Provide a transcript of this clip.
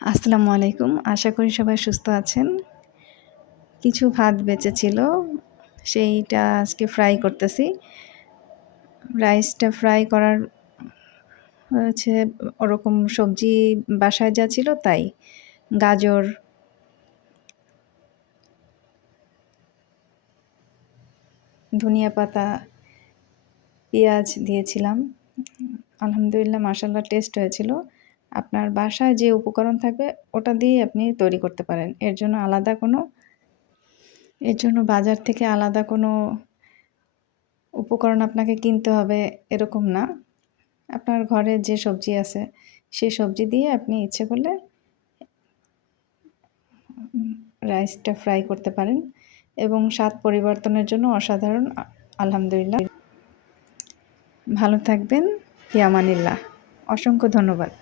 আসসালামু আলাইকুম। আশা করি সবাই সুস্থ আছেন। কিছু ভাত বেঁচে ছিল, সেইটা আজকে ফ্রাই করতেছি। রাইসটা ফ্রাই করার হচ্ছে ওরকম সবজি বাসায় যা ছিল তাই। গাজর, ধনিয়া পাতা, পেঁয়াজ দিয়েছিলাম। আলহামদুলিল্লাহ মাশাআল্লাহ টেস্ট হয়েছিল। আপনার বাসায় যে উপকরণ থাকবে ওটা দিয়েই আপনি তৈরি করতে পারেন। এর জন্য বাজার থেকে আলাদা কোনো উপকরণ আপনাকে কিনতে হবে এরকম না। আপনার ঘরে যে সবজি আছে সেই সবজি দিয়ে আপনি ইচ্ছে করলে রাইসটা ফ্রাই করতে পারেন এবং স্বাদ পরিবর্তনের জন্য অসাধারণ। আলহামদুলিল্লাহ। ভালো থাকবেন। ফি আমানিল্লাহ। অসংখ্য ধন্যবাদ।